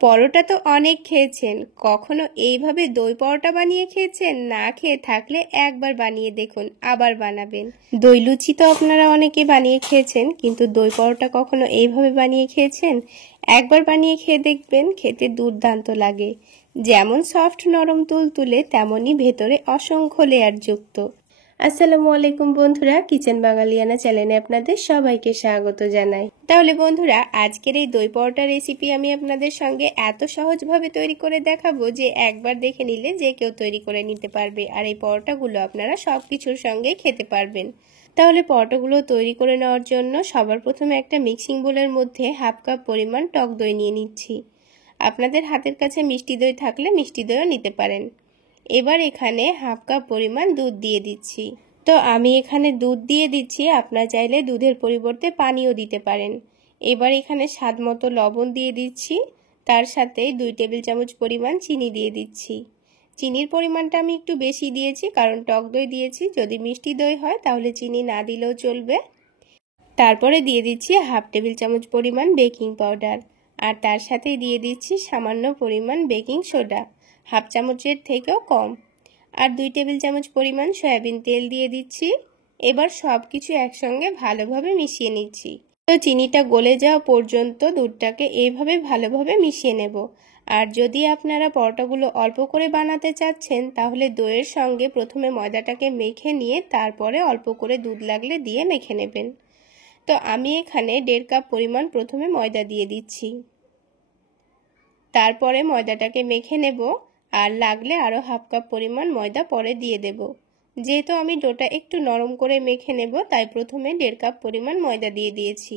পরোটা তো অনেক খেয়েছেন, কখনো এইভাবে দই পরোটা বানিয়ে খেয়েছেন? না খেয়ে থাকলে একবার বানিয়ে দেখুন, আবার বানাবেন। দই লুচি তো আপনারা অনেকে বানিয়ে খেয়েছেন, কিন্তু দই পরোটা কখনো এইভাবে বানিয়ে খেয়েছেন? একবার বানিয়ে খেয়ে দেখবেন, খেতে দুর্দান্ত লাগে। যেমন সফট নরম তুলতুলে, তেমনই ভেতরে অসংখ্য লেয়ার যুক্ত। আসসালামু আলাইকুম বন্ধুরা, কিচেন বাঙালিয়ানা চ্যানেলে আপনাদের সবাইকে স্বাগত জানাই। তাহলে বন্ধুরা, আজকের এই দই পরোটা রেসিপি আমি আপনাদের সঙ্গে এত সহজভাবে তৈরি করে দেখাবো যে একবার দেখে নিলে যে কেউ তৈরি করে নিতে পারবে। আর এই পরোটাগুলো আপনারা সব কিছুর সঙ্গে খেতে পারবেন। তাহলে পরোটাগুলো তৈরি করে নেওয়ার জন্য সবার প্রথমে একটা মিক্সিং বোলের মধ্যে হাফ কাপ পরিমাণ টক দই নিয়ে নিচ্ছি। আপনাদের হাতের কাছে মিষ্টি দই থাকলে মিষ্টি দইও নিতে পারেন। এবার এখানে হাফ কাপ পরিমাণ দুধ দিয়ে দিচ্ছি। তো আমি এখানে দুধ দিয়ে দিচ্ছি, আপনারা চাইলে দুধের পরিবর্তে পানিও দিতে পারেন। এবার এখানে স্বাদ মতো লবণ দিয়ে দিচ্ছি, তার সাথে 2 টেবিল চামচ পরিমাণ চিনি দিয়ে দিচ্ছি। চিনির পরিমাণটা আমি একটু বেশি দিয়েছি, কারণ টক দই দিয়েছি। যদি মিষ্টি দই হয় তাহলে চিনি না দিলেও চলবে। তারপরে দিয়ে দিচ্ছি হাফ টেবিল চামচ পরিমাণ বেকিং পাউডার, আর তার সাথে দিয়ে দিচ্ছি সামান্য পরিমাণ বেকিং সোডা, হাফ চামচের থেকেও কম, আর 2 টেবিল চামচ পরিমাণ সয়াবিন তেল দিয়ে দিচ্ছি। এবার সব কিছু একসঙ্গে ভালোভাবে মিশিয়ে নিচ্ছি। তো চিনিটা গলে যাওয়া পর্যন্ত দুধটাকে এইভাবে ভালোভাবে মিশিয়ে নেব। আর যদি আপনারা পরোটাগুলো অল্প করে বানাতে চাচ্ছেন, তাহলে দইয়ের সঙ্গে প্রথমে ময়দাটাকে মেখে নিয়ে তারপরে অল্প করে দুধ লাগলে দিয়ে মেখে নেবেন। তো আমি এখানে 1.5 কাপ পরিমাণ প্রথমে ময়দা দিয়ে দিচ্ছি, তারপরে ময়দাটাকে মেখে নেব, আর লাগলে আরও হাফ কাপ পরিমাণ ময়দা পরে দিয়ে দেব। যেহেতু আমি ডোটা একটু নরম করে মেখে নেব, তাই প্রথমে 1.5 কাপ পরিমাণ ময়দা দিয়ে দিয়েছি।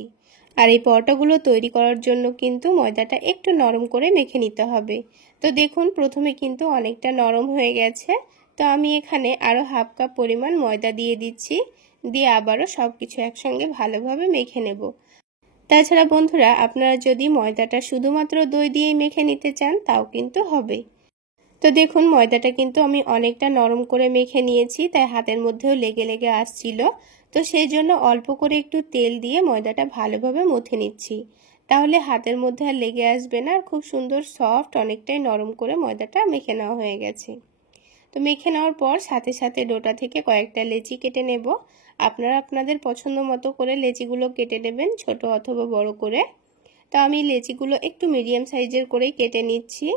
আর এই পরোটাগুলো তৈরি করার জন্য কিন্তু ময়দাটা একটু নরম করে মেখে নিতে হবে। তো দেখুন, প্রথমে কিন্তু অনেকটা নরম হয়ে গেছে। তো আমি এখানে আরও হাফ কাপ পরিমাণ ময়দা দিয়ে দিচ্ছি, দিয়ে আবারও সব কিছু একসঙ্গে ভালোভাবে মেখে নেব। তাছাড়া বন্ধুরা, আপনারা যদি ময়দাটা শুধুমাত্র দই দিয়েই মেখে নিতে চান তাও কিন্তু হবে। তো দেখুন, ময়দাটা কিন্তু আমি অনেকটা নরম করে মেখে নিয়েছি, তাই হাতের মধ্যেও লেগে লেগে আসছিল। তো সেই জন্য অল্প করে একটু তেল দিয়ে ময়দাটা ভালোভাবে মথে নিচ্ছি, তাহলে হাতের মধ্যে আর লেগে আসবে না। আর খুব সুন্দর সফট, অনেকটাই নরম করে ময়দাটা মেখে নেওয়া হয়ে গেছে। তো মেখে নেওয়ার পর সাথে সাথে ডোটা থেকে কয়েকটা লেচি কেটে নেব। আপনারা আপনাদের পছন্দ মতো করে লেচিগুলো কেটে নেবেন, ছোট অথবা বড় করে। তো আমি লেচিগুলো একটু মিডিয়াম সাইজের করেই কেটে নিচ্ছি।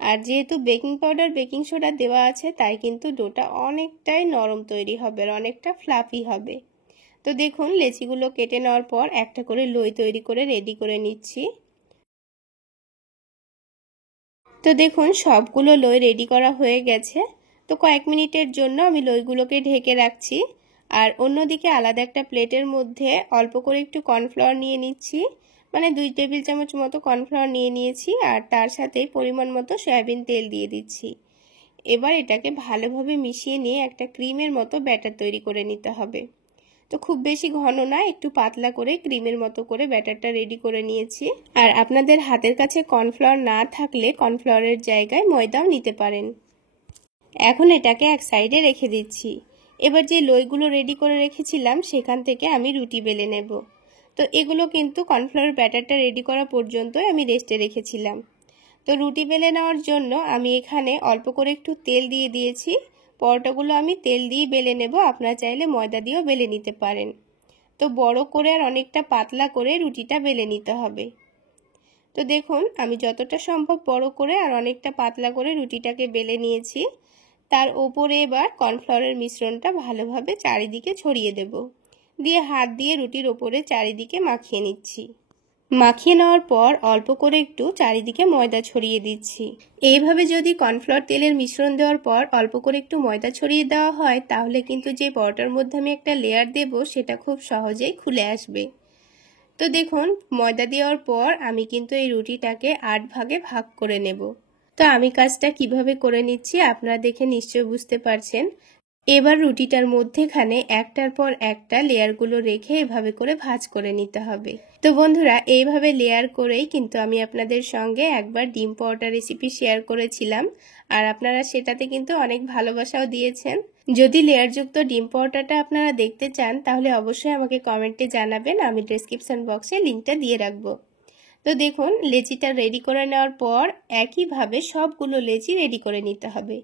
আর যেহেতু বেকিং পাউডার বেকিং সোডা দেওয়া আছে, তাই কিন্তু ডোটা অনেকটাই নরম তৈরি হবে আর অনেকটা ফ্লাফি হবে। তো দেখুন, লেচিগুলো কেটে নেওয়ার পর একটা করে লই তৈরি করে রেডি করে নিচ্ছি। তো দেখুন, সবগুলো লই রেডি করা হয়ে গেছে। তো কয়েক মিনিটের জন্য আমি লইগুলোকে ঢেকে রাখছি। আর অন্যদিকে আলাদা একটা প্লেটের মধ্যে অল্প করে একটু কর্নফ্লাওয়ার নিয়ে নিচ্ছি, মানে 2 টেবিল চামচ মতো কর্নফ্লাওয়ার নিয়ে নিয়েছি, আর তার সাথে পরিমাণ মতো সয়াবিন তেল দিয়ে দিচ্ছি। এবার এটাকে ভালোভাবে মিশিয়ে নিয়ে একটা ক্রিমের মতো ব্যাটার তৈরি করে নিতে হবে। তো খুব বেশি ঘন না, একটু পাতলা করে ক্রিমের মতো করে ব্যাটারটা রেডি করে নিয়েছি। আর আপনাদের হাতের কাছে কর্নফ্লাওয়ার না থাকলে কর্নফ্লাওয়ারের জায়গায় ময়দাও নিতে পারেন। এখন এটাকে এক সাইডে রেখে দিচ্ছি। এবার যে লইগুলো রেডি করে রেখেছিলাম সেখান থেকে আমি রুটি বেলে নেব। তো এগুলো কিন্তু কর্নফ্লাওয়ার ব্যাটারটা রেডি করা পর্যন্ত আমি রেস্টে রেখেছিলাম। তো রুটি বেলে নেওয়ার জন্য আমি এখানে অল্প করে একটু তেল দিয়ে দিয়েছি। পরোটাগুলো আমি তেল দিয়ে বেলে নেব, আপনারা চাইলে ময়দা দিয়েও বেলে নিতে পারেন। তো বড় করে আর অনেকটা পাতলা করে রুটিটা বেলে নিতে হবে। তো দেখুন, আমি যতটা সম্ভব বড় করে আর অনেকটা পাতলা করে রুটিটাকে বেলে নিয়েছি। তার ওপরে এবার কর্নফ্লাওয়ারের মিশ্রণটা ভালোভাবে চারিদিকে ছড়িয়ে দেব, দিয়ে হাত দিয়ে রুটির ওপরে চারিদিকে মাখিয়ে নিচ্ছি। মাখিয়ে নেওয়ার পর অল্প করে একটু চারিদিকে ময়দা ছড়িয়ে দিচ্ছি। এইভাবে যদি কর্নফ্লাওয়ার তেলের মিশ্রণ দেওয়ার পর অল্প করে একটু ময়দা ছড়িয়ে দেওয়া হয়, তাহলে কিন্তু যে পরোটার মধ্যে আমি একটা লেয়ার দেব সেটা খুব সহজেই খুলে আসবে। তো দেখুন, ময়দা দেওয়ার পর আমি কিন্তু এই রুটিটাকে 8 ভাগে ভাগ করে নেব। তো আমি কাজটা কিভাবে করে নিচ্ছি আপনারা দেখে নিশ্চয় বুঝতে পারছেন। এবার রুটিটার মধ্যেখানে একটার পর একটা লেয়ারগুলো রেখে এভাবে করে ভাঁজ করে নিতে হবে। তো বন্ধুরা, এইভাবে লেয়ার করেই কিন্তু আমি আপনাদের সঙ্গে একবার ডিম পরোটা রেসিপি শেয়ার করেছিলাম, আর আপনারা সেটাতে কিন্তু অনেক ভালোবাসাও দিয়েছেন। যদি লেয়ারযুক্ত ডিম পরোটাটা আপনারা দেখতে চান, তাহলে অবশ্যই আমাকে কমেন্টে জানাবেন, আমি ডেসক্রিপশন বক্সে লিঙ্কটা দিয়ে রাখবো। তো দেখুন লেচিটা রেডি করে নেওয়ার পর একইভাবে সবগুলো লেচি রেডি করে নিতে হবে।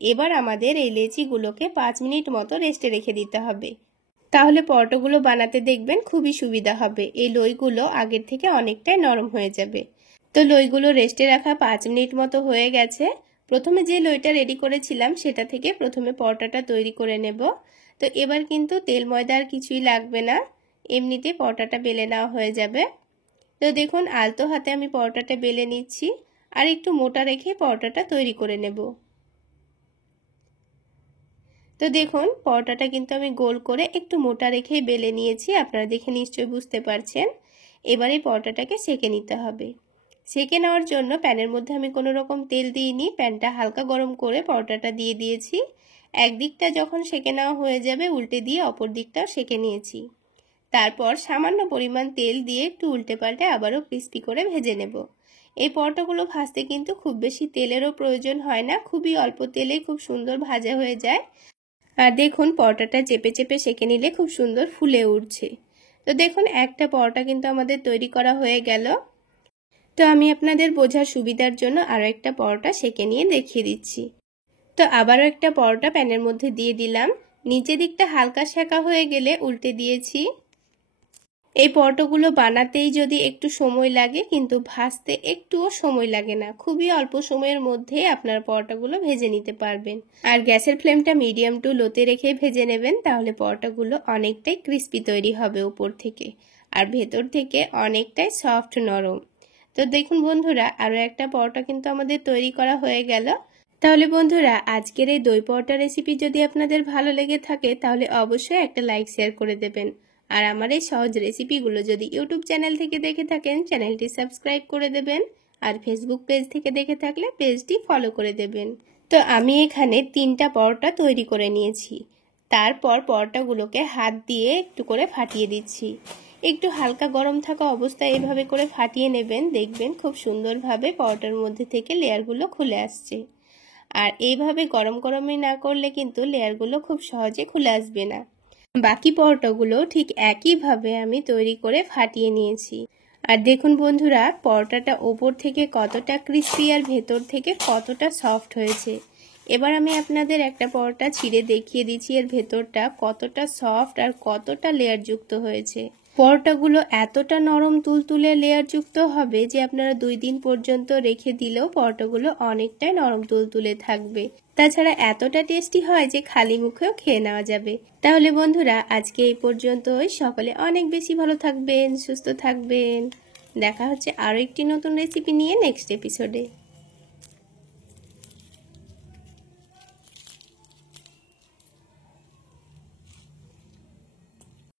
এবার আমাদের এই লেচিগুলোকে 5 মিনিট মতো রেস্টে রেখে দিতে হবে। তাহলে পরোটাগুলো বানাতে দেখবেন খুবই সুবিধা হবে। এই লইগুলো আগের থেকে অনেকটাই নরম হয়ে যাবে। তো লইগুলো রেস্টে রাখা 5 মিনিট মতো হয়ে গেছে। প্রথমে যে লইটা রেডি করেছিলাম সেটা থেকে প্রথমে পরোটাটা তৈরি করে নেব। তো এবার কিন্তু তেল ময়দা আর কিছুই লাগবে না, এমনিতে পরোটাটা বেলে নেওয়া হয়ে যাবে। তো দেখুন আলতো হাতে আমি পরোটাটা বেলে নিচ্ছি, আর একটু মোটা রেখে পরোটাটা তৈরি করে নেব। তো দেখুন পরোটাটা কিন্তু আমি গোল করে একটু মোটা রেখেই বেলে নিয়েছি, আপনারা দেখে নিশ্চয়ই বুঝতে পারছেন। এবার এই পরোটাটাকে সেঁকে নিতে হবে। সেঁকে নেওয়ার জন্য প্যানের মধ্যে আমি কোনো রকম তেল দিইনি, প্যানটা হালকা গরম করে পরোটাটা দিয়ে দিয়েছি। একদিকটা যখন সেঁকে নেওয়া হয়ে যাবে উল্টে দিয়ে অপর দিকটাও সেঁকে নিয়েছি। তারপর সামান্য পরিমাণ তেল দিয়ে একটু উল্টে পাল্টে আবারও ক্রিস্পি করে ভেজে নেব। এই পরোটাগুলো ভাজতে কিন্তু খুব বেশি তেলেরও প্রয়োজন হয় না, খুবই অল্প তেলে খুব সুন্দর ভাজা হয়ে যায়। আর দেখুন পরোটাটা চেপে চেপে সেঁকে নিলে খুব সুন্দর ফুলে উঠছে। তো দেখুন একটা পরোটা কিন্তু আমাদের তৈরি করা হয়ে গেল। তো আমি আপনাদের বোঝার সুবিধার জন্য আরও একটা পরোটা সেঁকে নিয়ে দেখিয়ে দিচ্ছি। তো আবারও একটা পরোটা প্যানের মধ্যে দিয়ে দিলাম, নিচের দিকটা হালকা সেঁকা হয়ে গেলে উল্টে দিয়েছি। এই পরোটাগুলো বানাতেই যদি একটু সময় লাগে, কিন্তু ভাজতে একটুও সময় লাগে না, খুবই অল্প সময়ের মধ্যে আপনার পরোটাগুলো ভেজে নিতে পারবেন। আর গ্যাসের ফ্লেমটা মিডিয়াম টু লোতে রেখে ভেজে নেবেন, তাহলে পরোটাগুলো অনেকটাই ক্রিস্পি তৈরি হবে উপর থেকে, আর ভেতর থেকে অনেকটাই সফট নরম। তো দেখুন বন্ধুরা আরও একটা পরোটা কিন্তু আমাদের তৈরি করা হয়ে গেল। তাহলে বন্ধুরা আজকের এই দই পরোটা রেসিপি যদি আপনাদের ভালো লেগে থাকে তাহলে অবশ্যই একটা লাইক শেয়ার করে দেবেন। আর আমার এই সহজ রেসিপিগুলো যদি ইউটিউব চ্যানেল থেকে দেখে থাকেন চ্যানেলটি সাবস্ক্রাইব করে দেবেন, আর ফেসবুক পেজ থেকে দেখে থাকলে পেজটি ফলো করে দেবেন। তো আমি এখানে 3টা পরোটা তৈরি করে নিয়েছি। তারপর পরোটাগুলোকে হাত দিয়ে একটু করে ফাটিয়ে দিচ্ছি। একটু হালকা গরম থাকা অবস্থায় এভাবে করে ফাটিয়ে নেবেন, দেখবেন খুব সুন্দরভাবে পরোটার মধ্যে থেকে লেয়ারগুলো খুলে আসছে। আর এইভাবে গরম গরমই না করলে কিন্তু লেয়ারগুলো খুব সহজে খুলে আসবে না। বাকি পরোটাগুলো ঠিক একইভাবে আমি তৈরি করে ফাটিয়ে নিয়েছি। আর দেখুন বন্ধুরা পরোটাটা ওপর থেকে কতটা ক্রিস্পি আর ভেতর থেকে কতটা সফট হয়েছে। এবার আমি আপনাদের একটা পরোটা ছিঁড়ে দেখিয়ে দিচ্ছি এর ভেতরটা কতটা সফট আর কতটা লেয়ারযুক্ত হয়েছে। পরোটাগুলো এতটা নরম তুলতুলে লেয়ারযুক্ত হবে যে আপনারা 2 দিন পর্যন্ত রেখে দিলেও পরোটাগুলো অনেকটাই নরম তুলতুলে থাকবে। তাছাড়া এতটা টেস্টি হয় যে খালি মুখেও খেয়ে নেওয়া যাবে। তাহলে বন্ধুরা আজকে এই পর্যন্তই। সকলে অনেক বেশি ভালো থাকবেন, সুস্থ থাকবেন। দেখা হচ্ছে আরও একটি নতুন রেসিপি নিয়ে নেক্সট এপিসোডে।